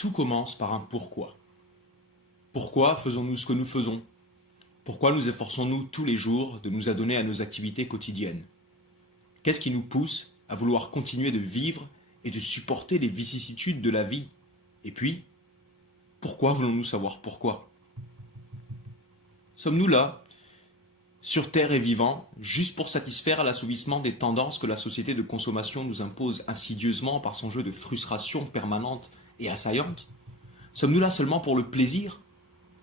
Tout commence par un pourquoi. Pourquoi faisons-nous ce que nous faisons? Pourquoi nous efforçons-nous tous les jours de nous adonner à nos activités quotidiennes? Qu'est-ce qui nous pousse à vouloir continuer de vivre et de supporter les vicissitudes de la vie? Et puis, pourquoi voulons-nous savoir pourquoi? Sommes-nous là, sur Terre et vivants, juste pour satisfaire l'assouvissement des tendances que la société de consommation nous impose insidieusement par son jeu de frustration permanente et assaillante? Sommes-nous là seulement pour le plaisir,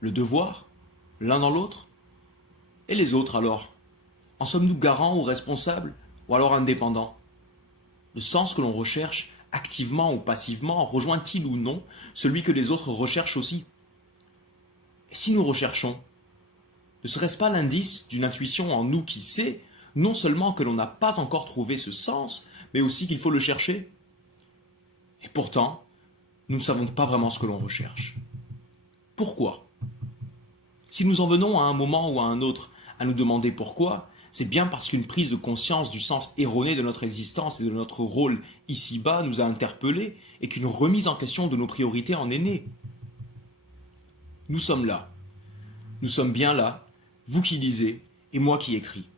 le devoir, l'un dans l'autre? Et les autres alors? En sommes-nous garants ou responsables, ou alors indépendants? Le sens que l'on recherche, activement ou passivement, rejoint-il ou non celui que les autres recherchent aussi? Et si nous recherchons, ne serait-ce pas l'indice d'une intuition en nous qui sait non seulement que l'on n'a pas encore trouvé ce sens, mais aussi qu'il faut le chercher? Et pourtant, nous ne savons pas vraiment ce que l'on recherche. Pourquoi? Si nous en venons à un moment ou à un autre à nous demander pourquoi, c'est bien parce qu'une prise de conscience du sens erroné de notre existence et de notre rôle ici-bas nous a interpellés et qu'une remise en question de nos priorités en est née. Nous sommes là. Nous sommes bien là, vous qui lisez et moi qui écris.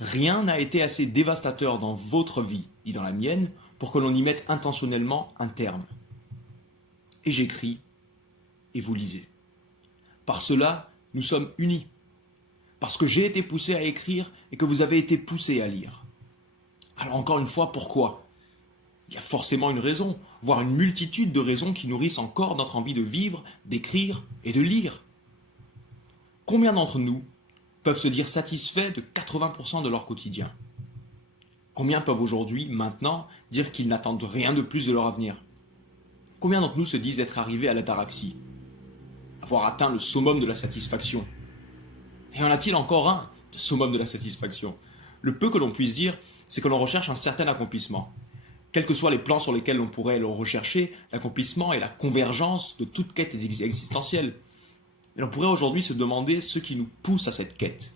Rien n'a été assez dévastateur dans votre vie ni dans la mienne pour que l'on y mette intentionnellement un terme. Et j'écris et vous lisez. Par cela, nous sommes unis. Parce que j'ai été poussé à écrire et que vous avez été poussé à lire. Alors encore une fois, pourquoi? Il y a forcément une raison, voire une multitude de raisons qui nourrissent encore notre envie de vivre, d'écrire et de lire. Combien d'entre nous peuvent se dire satisfaits de 80% de leur quotidien? Combien peuvent aujourd'hui, maintenant, dire qu'ils n'attendent rien de plus de leur avenir? Combien d'entre nous se disent être arrivés à l'ataraxie, avoir atteint le summum de la satisfaction? Et en a-t-il encore un, le summum de la satisfaction? Le peu que l'on puisse dire, c'est que l'on recherche un certain accomplissement. Quels que soient les plans sur lesquels l'on pourrait le rechercher, l'accomplissement est la convergence de toute quête existentielle. Et l'on pourrait aujourd'hui se demander ce qui nous pousse à cette quête.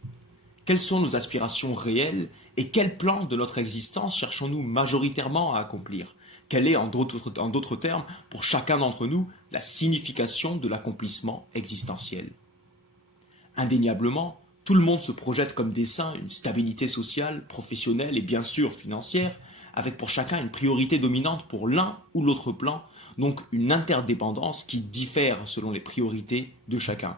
Quelles sont nos aspirations réelles et quel plan de notre existence cherchons-nous majoritairement à accomplir? Quelle est, en d'autres termes, pour chacun d'entre nous, la signification de l'accomplissement existentiel? Indéniablement, tout le monde se projette comme dessein une stabilité sociale, professionnelle et bien sûr financière, avec pour chacun une priorité dominante pour l'un ou l'autre plan, donc une interdépendance qui diffère selon les priorités de chacun.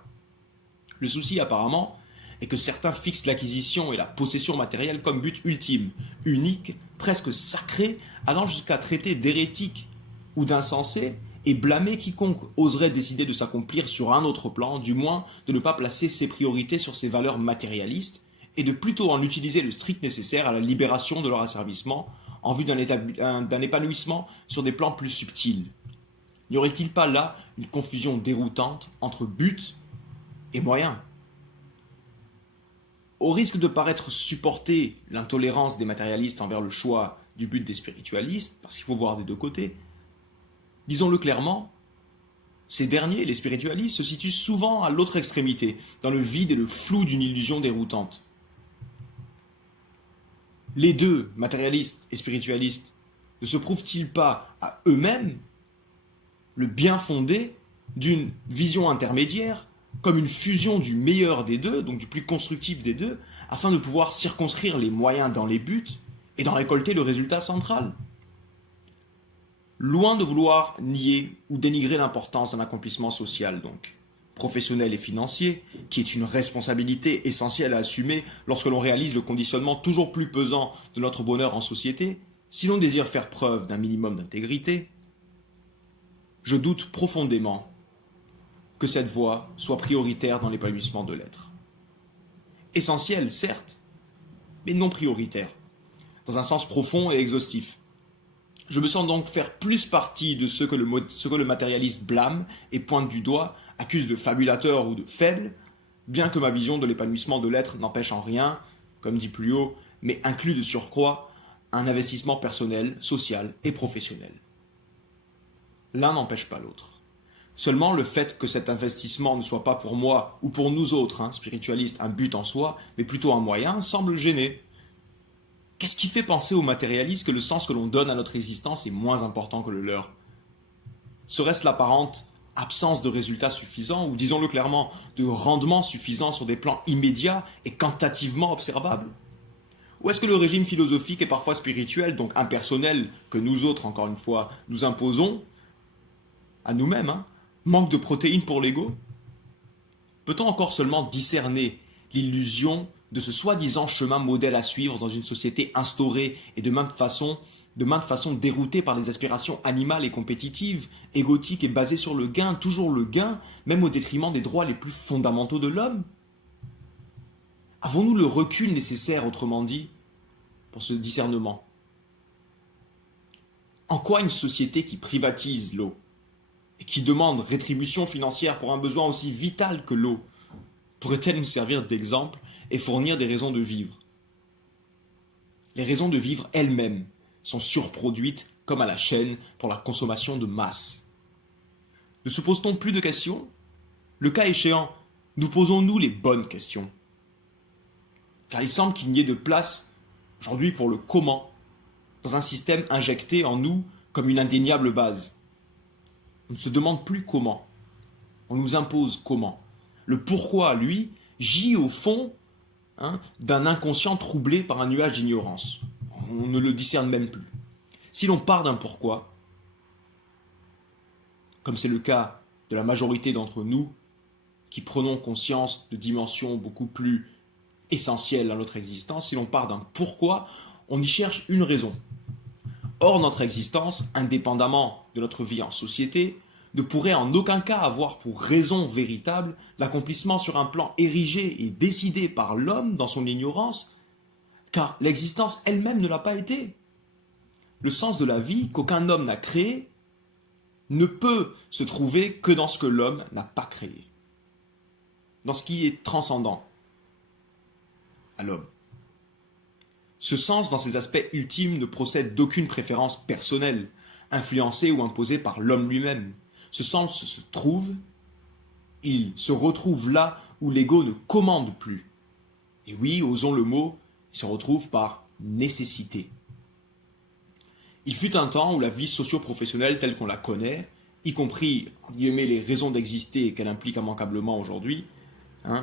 Le souci apparemment est que certains fixent l'acquisition et la possession matérielle comme but ultime, unique, presque sacré, allant jusqu'à traiter d'hérétique ou d'insensé et blâmer quiconque oserait décider de s'accomplir sur un autre plan, du moins de ne pas placer ses priorités sur ses valeurs matérialistes et de plutôt en utiliser le strict nécessaire à la libération de leur asservissement en vue d'un épanouissement sur des plans plus subtils. N'y aurait-il pas là une confusion déroutante entre but et moyen? Au risque de paraître supporter l'intolérance des matérialistes envers le choix du but des spiritualistes, parce qu'il faut voir des deux côtés, disons-le clairement, ces derniers, les spiritualistes, se situent souvent à l'autre extrémité, dans le vide et le flou d'une illusion déroutante. Les deux, matérialistes et spiritualistes, ne se prouvent-ils pas à eux-mêmes le bien fondé d'une vision intermédiaire, comme une fusion du meilleur des deux, donc du plus constructif des deux, afin de pouvoir circonscrire les moyens dans les buts et d'en récolter le résultat central? Loin de vouloir nier ou dénigrer l'importance d'un accomplissement social, donc, professionnel et financier, qui est une responsabilité essentielle à assumer lorsque l'on réalise le conditionnement toujours plus pesant de notre bonheur en société, si l'on désire faire preuve d'un minimum d'intégrité, je doute profondément que cette voie soit prioritaire dans l'épanouissement de l'être. Essentielle, certes, mais non prioritaire, dans un sens profond et exhaustif. Je me sens donc faire plus partie de ce que le matérialiste blâme et pointe du doigt, accuse de fabulateur ou de faible, bien que ma vision de l'épanouissement de l'être n'empêche en rien, comme dit plus haut, mais inclut de surcroît un investissement personnel, social et professionnel. L'un n'empêche pas l'autre. Seulement le fait que cet investissement ne soit pas pour moi ou pour nous autres, spiritualistes, un but en soi, mais plutôt un moyen, semble gêner. Qu'est-ce qui fait penser aux matérialistes que le sens que l'on donne à notre existence est moins important que le leur? Serait-ce l'apparente absence de résultats suffisants, ou disons-le clairement, de rendements suffisants sur des plans immédiats et quantitativement observables? Ou est-ce que le régime philosophique et parfois spirituel, donc impersonnel, que nous autres, encore une fois, nous imposons à nous-mêmes, manque de protéines pour l'ego? Peut-on encore seulement discerner l'illusion de ce soi-disant chemin modèle à suivre dans une société instaurée et de maintes façons déroutée par les aspirations animales et compétitives, égotiques et basées sur le gain, toujours le gain, même au détriment des droits les plus fondamentaux de l'homme? Avons-nous le recul nécessaire, autrement dit, pour ce discernement? En quoi une société qui privatise l'eau et qui demande rétribution financière pour un besoin aussi vital que l'eau pourrait-elle nous servir d'exemple et fournir des raisons de vivre? Les raisons de vivre elles-mêmes sont surproduites comme à la chaîne pour la consommation de masse. Ne se pose-t-on plus de questions? Le cas échéant, nous posons-nous les bonnes questions? Car il semble qu'il n'y ait de place aujourd'hui pour le comment dans un système injecté en nous comme une indéniable base. On ne se demande plus comment. On nous impose comment. Le pourquoi, lui, gît au fond d'un inconscient troublé par un nuage d'ignorance. On ne le discerne même plus. Si l'on part d'un pourquoi, comme c'est le cas de la majorité d'entre nous, qui prenons conscience de dimensions beaucoup plus essentielles à notre existence, si l'on part d'un pourquoi, on y cherche une raison. Or, notre existence, indépendamment de notre vie en société, ne pourrait en aucun cas avoir pour raison véritable l'accomplissement sur un plan érigé et décidé par l'homme dans son ignorance, car l'existence elle-même ne l'a pas été. Le sens de la vie qu'aucun homme n'a créé ne peut se trouver que dans ce que l'homme n'a pas créé, dans ce qui est transcendant à l'homme. Ce sens, dans ses aspects ultimes, ne procède d'aucune préférence personnelle, influencée ou imposée par l'homme lui-même. Ce sens se trouve, il se retrouve là où l'ego ne commande plus. Et oui, osons le mot, il se retrouve par nécessité. Il fut un temps où la vie socio-professionnelle telle qu'on la connaît, y compris les raisons d'exister qu'elle implique immanquablement aujourd'hui,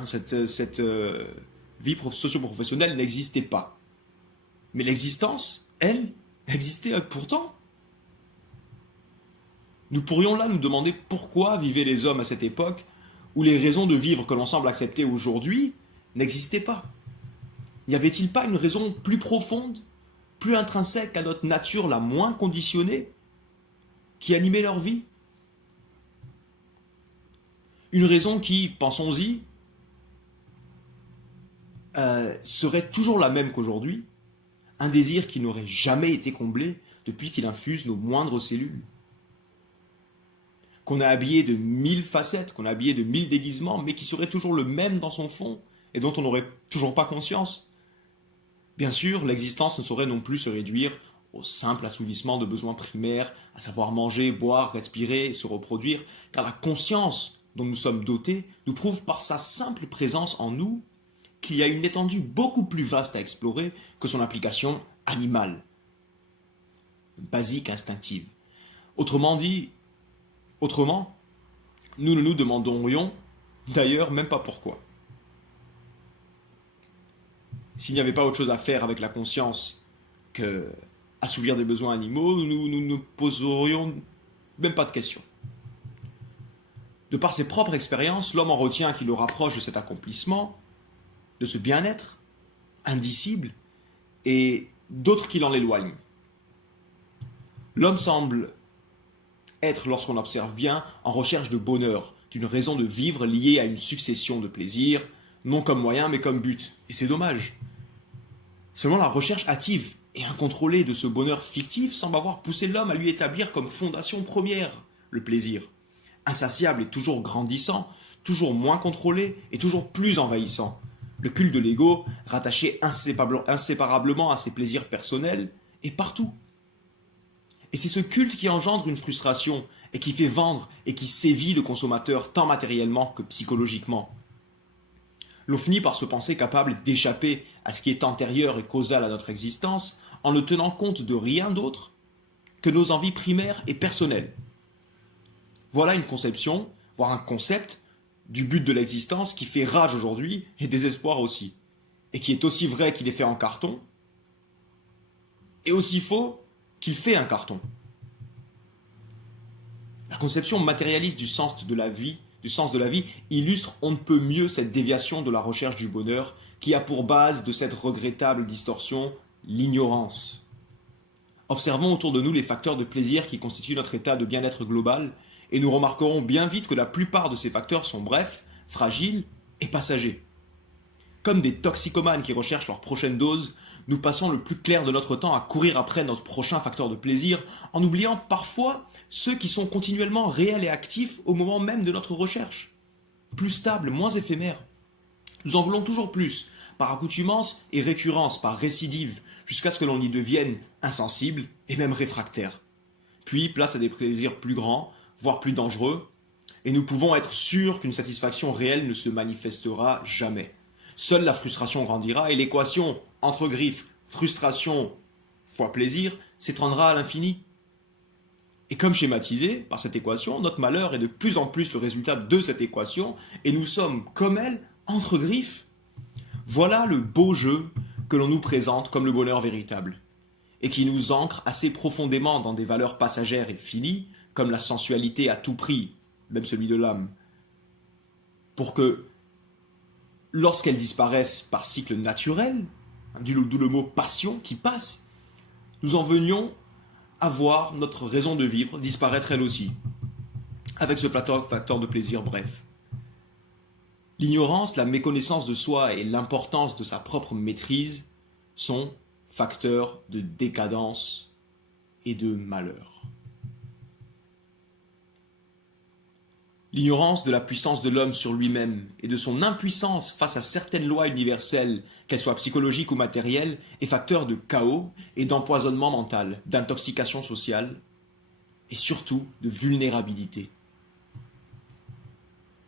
cette vie socio-professionnelle n'existait pas. Mais l'existence, elle, existait pourtant. Nous pourrions là nous demander pourquoi vivaient les hommes à cette époque où les raisons de vivre que l'on semble accepter aujourd'hui n'existaient pas. N'y avait-il pas une raison plus profonde, plus intrinsèque à notre nature la moins conditionnée, qui animait leur vie? Une raison qui, pensons-y, serait toujours la même qu'aujourd'hui, un désir qui n'aurait jamais été comblé depuis qu'il infuse nos moindres cellules. Qu'on a habillé de 1000 facettes, qu'on a habillé de 1000 déguisements, mais qui serait toujours le même dans son fond, et dont on n'aurait toujours pas conscience. Bien sûr, l'existence ne saurait non plus se réduire au simple assouvissement de besoins primaires, à savoir manger, boire, respirer, se reproduire, car la conscience dont nous sommes dotés nous prouve par sa simple présence en nous qu'il y a une étendue beaucoup plus vaste à explorer que son application animale, basique, instinctive. Autrement, nous ne nous demanderions d'ailleurs même pas pourquoi. S'il n'y avait pas autre chose à faire avec la conscience que assouvir des besoins animaux, nous ne poserions même pas de questions. De par ses propres expériences, l'homme en retient qui le rapproche de cet accomplissement, de ce bien-être indicible, et d'autres qui l'en éloignent. L'homme semble être, lorsqu'on observe bien, en recherche de bonheur, d'une raison de vivre liée à une succession de plaisirs, non comme moyen mais comme but. Et c'est dommage. Seulement la recherche hâtive et incontrôlée de ce bonheur fictif semble avoir poussé l'homme à lui établir comme fondation première le plaisir. Insatiable et toujours grandissant, toujours moins contrôlé et toujours plus envahissant. Le culte de l'ego, rattaché inséparablement à ses plaisirs personnels, est partout. Et c'est ce culte qui engendre une frustration et qui fait vendre et qui sévit le consommateur tant matériellement que psychologiquement. L'on finit par se penser capable d'échapper à ce qui est antérieur et causal à notre existence en ne tenant compte de rien d'autre que nos envies primaires et personnelles. Voilà une conception, voire un concept du but de l'existence qui fait rage aujourd'hui et désespoir aussi. Et qui est aussi vrai qu'il est fait en carton, et aussi faux qu'il fait un carton. La conception matérialiste du sens de la vie, illustre on ne peut mieux cette déviation de la recherche du bonheur qui a pour base de cette regrettable distorsion l'ignorance. Observons autour de nous les facteurs de plaisir qui constituent notre état de bien-être global et nous remarquerons bien vite que la plupart de ces facteurs sont brefs, fragiles et passagers. Comme des toxicomanes qui recherchent leur prochaine dose, nous passons le plus clair de notre temps à courir après notre prochain facteur de plaisir, en oubliant parfois ceux qui sont continuellement réels et actifs au moment même de notre recherche. Plus stables, moins éphémères. Nous en voulons toujours plus, par accoutumance et récurrence, par récidive, jusqu'à ce que l'on y devienne insensible et même réfractaire. Puis place à des plaisirs plus grands, voire plus dangereux, et nous pouvons être sûrs qu'une satisfaction réelle ne se manifestera jamais. Seule la frustration grandira et l'équation, entre griffes, frustration fois plaisir, s'étendra à l'infini. Et comme schématisé par cette équation, notre malheur est de plus en plus le résultat de cette équation et nous sommes, comme elle, entre griffes. Voilà le beau jeu que l'on nous présente comme le bonheur véritable et qui nous ancre assez profondément dans des valeurs passagères et finies, comme la sensualité à tout prix, même celui de l'âme, pour que lorsqu'elles disparaissent par cycle naturel, d'où le mot passion qui passe, nous en venions à voir notre raison de vivre disparaître elle aussi, avec ce facteur de plaisir bref. L'ignorance, la méconnaissance de soi et l'importance de sa propre maîtrise sont facteurs de décadence et de malheur. L'ignorance de la puissance de l'homme sur lui-même et de son impuissance face à certaines lois universelles, qu'elles soient psychologiques ou matérielles, est facteur de chaos et d'empoisonnement mental, d'intoxication sociale et surtout de vulnérabilité.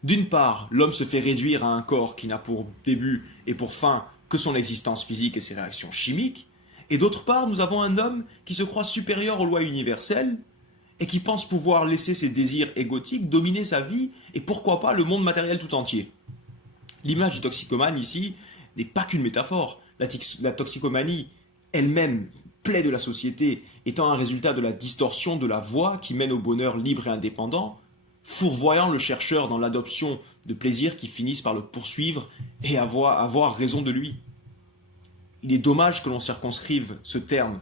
D'une part, l'homme se fait réduire à un corps qui n'a pour début et pour fin que son existence physique et ses réactions chimiques, et d'autre part, nous avons un homme qui se croit supérieur aux lois universelles et qui pense pouvoir laisser ses désirs égotiques dominer sa vie et pourquoi pas le monde matériel tout entier. L'image du toxicomane ici n'est pas qu'une métaphore. La toxicomanie elle-même, plaie de la société, étant un résultat de la distorsion de la voie qui mène au bonheur libre et indépendant, fourvoyant le chercheur dans l'adoption de plaisirs qui finissent par le poursuivre et avoir raison de lui. Il est dommage que l'on circonscrive ce terme